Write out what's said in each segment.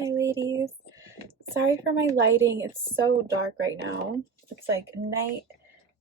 Hi, ladies. Sorry for my lighting. It's so dark right now. It's like night,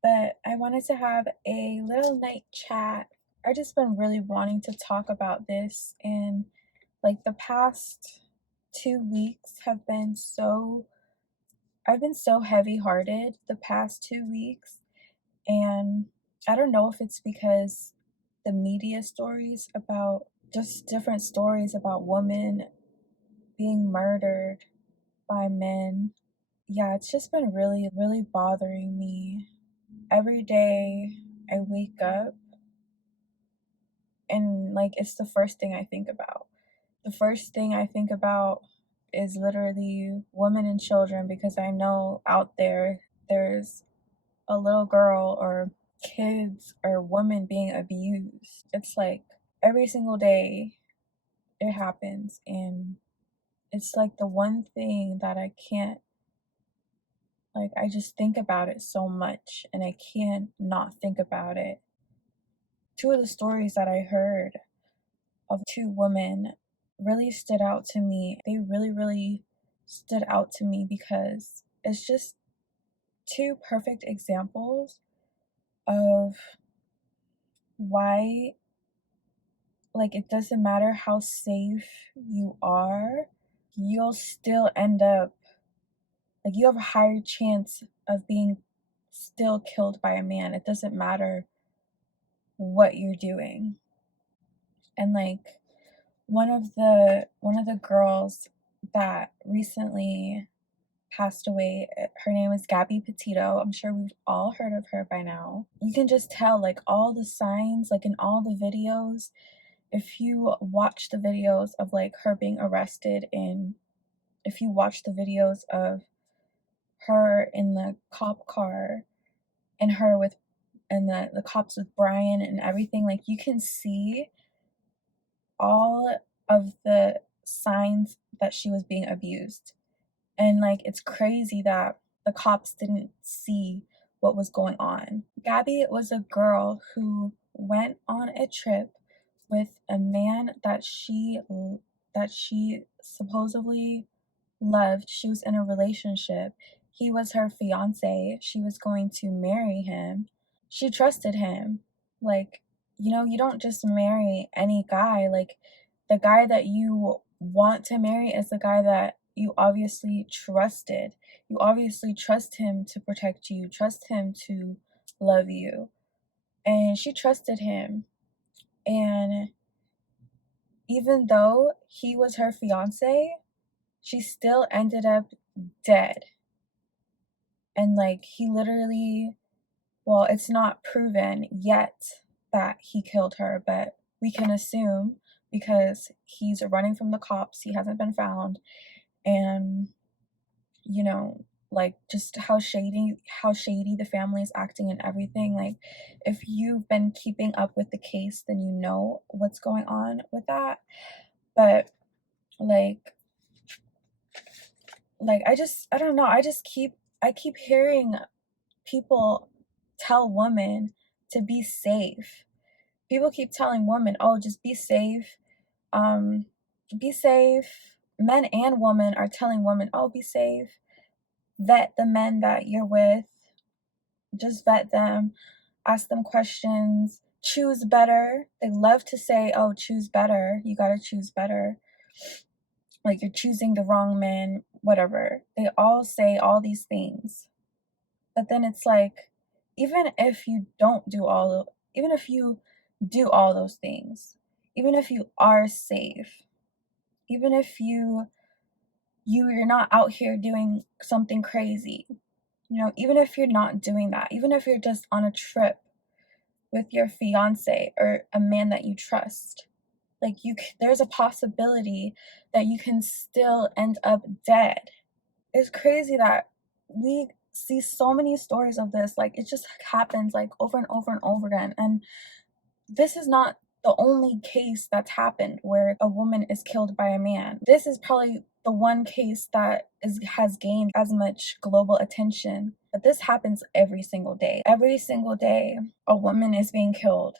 but I wanted to have a little night chat. I just been really wanting to talk about this, and like the past 2 weeks have been I've been so heavy-hearted the past 2 weeks, and I don't know if it's because the media stories about just different stories about women being murdered by men. Yeah, it's just been really, really bothering me. Every day I wake up and like it's the first thing I think about. The first thing I think about is literally women and children, because I know out there's a little girl or kids or women being abused. It's like every single day it happens, and it's like the one thing that I can't, like, I just think about it so much and I can't not think about it. Two of the stories that I heard of two women really stood out to me. They really, really stood out to me because it's just two perfect examples of why, like, it doesn't matter how safe you are, you'll still end up, like, you have a higher chance of being still killed by a man. It doesn't matter what you're doing. And like one of the girls that recently passed away, her name is Gabby Petito. I'm sure we've all heard of her by now. You can just tell, like, all the signs, like in all the videos, if you watch the videos of like her being arrested, and if you watch the videos of her in the cop car and her with, and the cops with Brian and everything, like you can see all of the signs that she was being abused. And like it's crazy that the cops didn't see what was going on. Gabby was a girl who went on a trip with a man that she supposedly loved. She was in a relationship. He was her fiance. She was going to marry him. She trusted him. Like, you don't just marry any guy. Like, the guy that you want to marry is the guy that you obviously trusted. You obviously trust him to protect you, trust him to love you. And she trusted him. And even though he was her fiance, she still ended up dead. And like he literally, well, it's not proven yet that he killed her, but we can assume because he's running from the cops, he hasn't been found. And like just how shady the family is acting and everything. Like, if you've been keeping up with the case, then you know what's going on with that. But like I don't know, I keep hearing people tell women to be safe. People keep telling women, oh, just be safe. Be safe. Men and women are telling women, oh, be safe. Vet the men that you're with. Just vet them. Ask them questions. Choose better. They love to say, oh, choose better. You gotta choose better. Like, you're choosing the wrong man, whatever. They all say all these things. But then it's like, even if you do all those things, even if you are safe, even if you're not out here doing something crazy, even if you're not doing that, even if you're just on a trip with your fiance or a man that you trust, like there's a possibility that you can still end up dead. It's crazy that we see so many stories of this. Like, it just happens like over and over and over again. And this is not the only case that's happened where a woman is killed by a man. This is probably the one case that has gained as much global attention. But this happens every single day. Every single day, a woman is being killed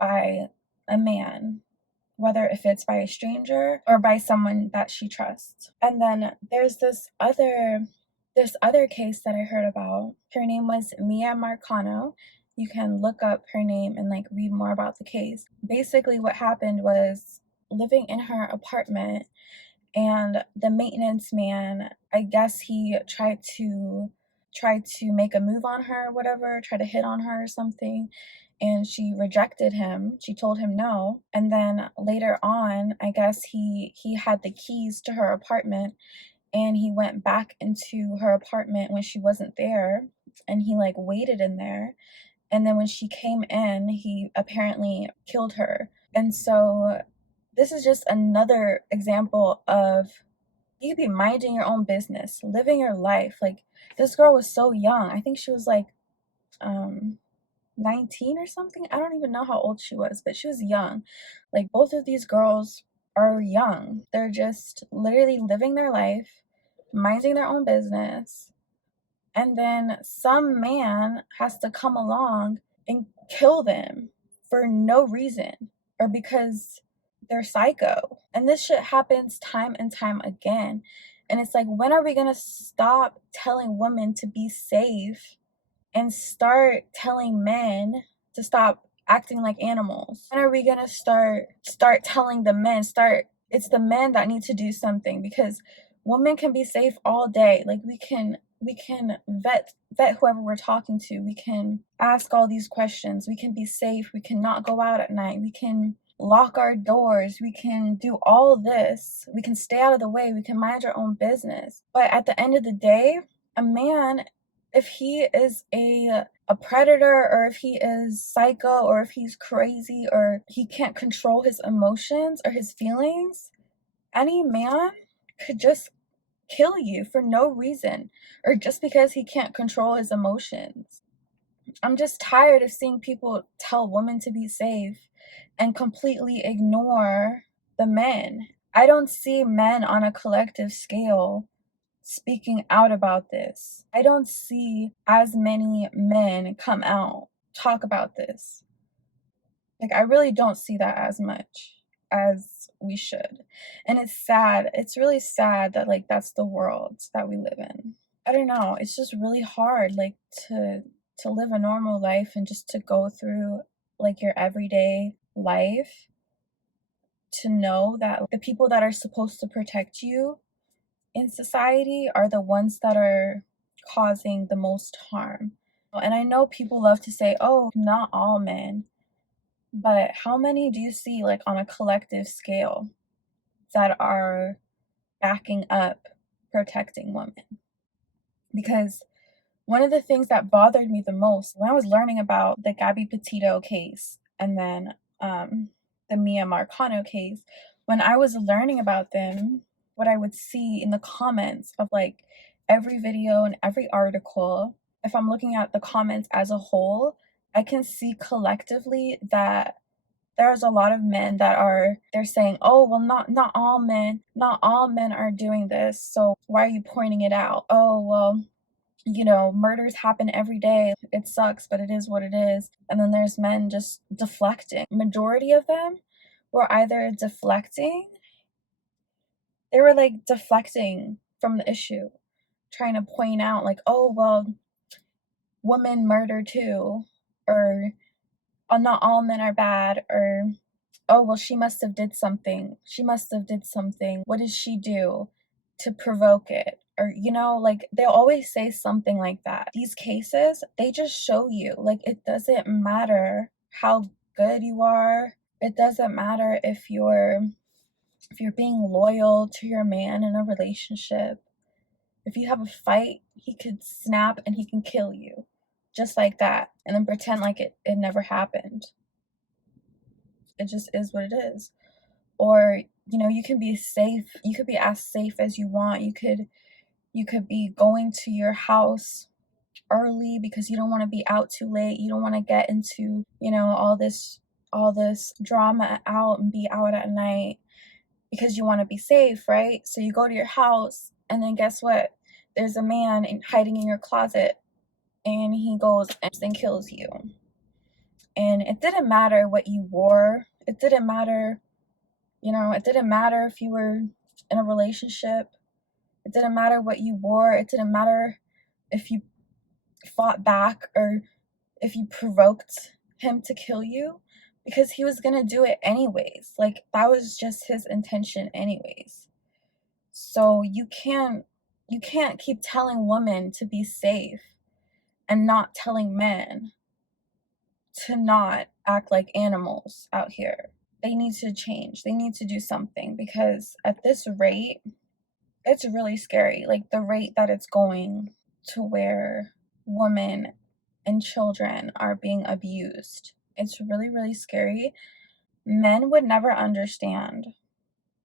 by a man. whether if it's by a stranger or by someone that she trusts. And then there's this other case that I heard about. Her name was Miya Marcano. You can look up her name and like read more about the case. Basically what happened was, living in her apartment, and the maintenance man, I guess he tried to make a move on her or whatever, try to hit on her or something, and she rejected him. She told him no. And then later on, I guess he had the keys to her apartment, and he went back into her apartment when she wasn't there, and he like waited in there. And then when she came in, he apparently killed her. And so this is just another example of, you could be minding your own business, living your life. Like, this girl was so young. I think she was like 19 or something. I don't even know how old she was, but she was young. Like, both of these girls are young. They're just literally living their life, minding their own business. And then some man has to come along and kill them for no reason, or because they're psycho. And this shit happens time and time again. And it's like, when are we gonna stop telling women to be safe and start telling men to stop acting like animals? When are we gonna start telling the men, it's the men that need to do something, because women can be safe all day. Like, we can vet whoever we're talking to. We can ask all these questions. We can be safe. We can not go out at night. We can lock our doors. We can do all this. We can stay out of the way. We can mind our own business. But at the end of the day, a man, if he is a predator, or if he is psycho, or if he's crazy, or he can't control his emotions or his feelings, any man could just kill you for no reason, or just because he can't control his emotions. I'm just tired of seeing people tell women to be safe and completely ignore the men. I don't see men on a collective scale speaking out about this. I don't see as many men come out, talk about this. Like, I really don't see that as much as we should. And it's sad. It's really sad that like that's the world that we live in. I don't know. It's just really hard, like, to live a normal life and just to go through like your everyday life, to know that the people that are supposed to protect you in society are the ones that are causing the most harm. And I know people love to say, oh, not all men. But how many do you see, like, on a collective scale that are backing up protecting women? Because one of the things that bothered me the most when I was learning about the Gabby Petito case, and then the Miya Marcano case, when I was learning about them, what I would see in the comments of like every video and every article, if I'm looking at the comments as a whole, I can see collectively that there's a lot of men that they're saying, oh, well, not all men are doing this, so why are you pointing it out? Oh, well, murders happen every day. It sucks, but it is what it is. And then there's men just deflecting. Majority of them were either they were like deflecting from the issue, trying to point out like, oh, well, women murder too, or oh, not all men are bad, or oh, well, she must have did something. What did she do to provoke it? Or, like, they'll always say something like that. These cases, they just show you, like, it doesn't matter how good you are. It doesn't matter if you're being loyal to your man in a relationship. If you have a fight, he could snap and he can kill you just like that, and then pretend like it never happened. It just is what it is. Or, you can be safe. You could be as safe as you want. You could be going to your house early because you don't want to be out too late. You don't want to get into, all this drama out and be out at night because you want to be safe, right? So you go to your house, and then guess what? There's a man hiding in your closet, and he goes and kills you. And it didn't matter what you wore. It didn't matter You know, it didn't matter if you were in a relationship. It didn't matter what you wore. It didn't matter if you fought back or if you provoked him to kill you, because he was gonna do it anyways. Like, that was just his intention anyways. So you can't keep telling women to be safe and not telling men to not act like animals out here. They need to change. They need to do something, because at this rate, it's really scary. Like, the rate that it's going to, where women and children are being abused. It's really, really scary. Men would never understand,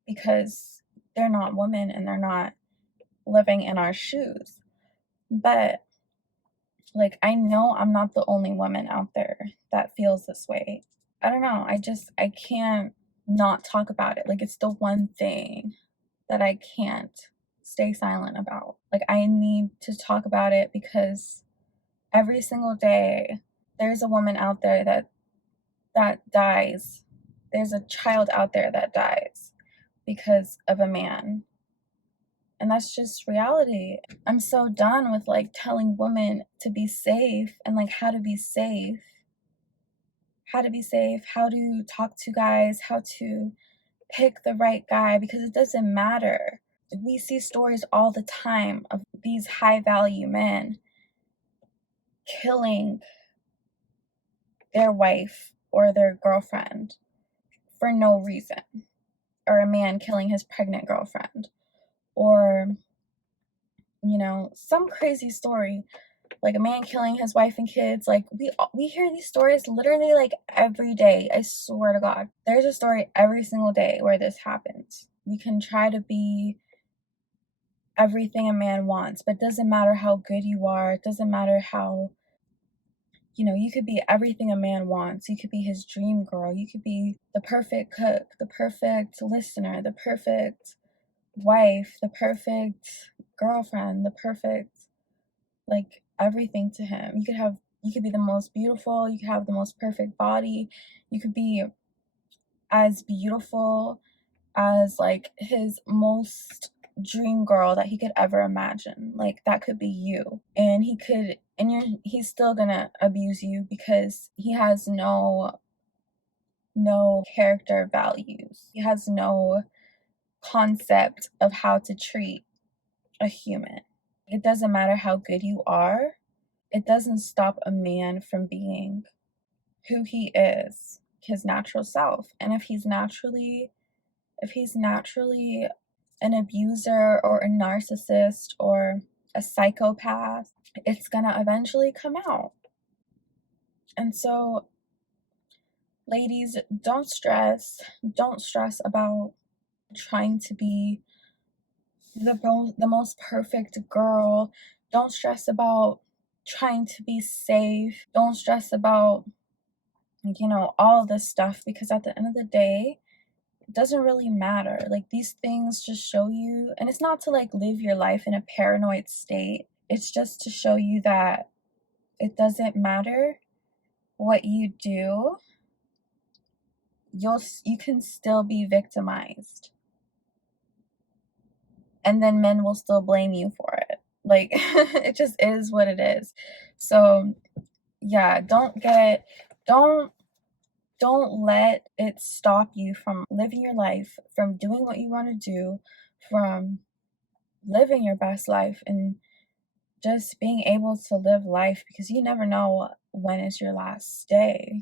because they're not women and they're not living in our shoes. But, like, I know I'm not the only woman out there that feels this way. I don't know. I can't not talk about it. Like, it's the one thing that I can't stay silent about. Like, I need to talk about it, because every single day there's a woman out there that dies. There's a child out there that dies because of a man. And that's just reality. I'm so done with, like, telling women to be safe and, like, how to be safe. How to be safe, how to talk to guys, how to pick the right guy, because it doesn't matter. We see stories all the time of these high value men killing their wife or their girlfriend for no reason, or a man killing his pregnant girlfriend, or, you know, some crazy story, like a man killing his wife and kids. Like, we hear these stories literally, like, every day. I swear to God, there's a story every single day where this happens. We can try to be everything a man wants, but it doesn't matter how good you are. It doesn't matter how, you know, you could be everything a man wants. You could be his dream girl. You could be the perfect cook, the perfect listener, the perfect wife, the perfect girlfriend, the perfect, like, everything to him. You could be the most beautiful, you could have the most perfect body, you could be as beautiful as, like, his most dream girl that he could ever imagine. Like, that could be you. And he's still gonna abuse you, because he has no character values. He has no concept of how to treat a human. It doesn't matter how good you are. It doesn't stop a man from being who he is, his natural self. And if he's naturally an abuser or a narcissist or a psychopath, it's gonna eventually come out. And so, ladies, don't stress about trying to be the most perfect girl. Don't stress about trying to be safe. Don't stress about, you know, all of this stuff, because at the end of the day, it doesn't really matter. Like, these things just show you, and it's not to, like, live your life in a paranoid state. It's just to show you that it doesn't matter what you do. You can still be victimized, and then men will still blame you for it. Like, it just is what it is. So, yeah, don't let it stop you from living your life, from doing what you want to do, from living your best life, and just being able to live life, because you never know when is your last day.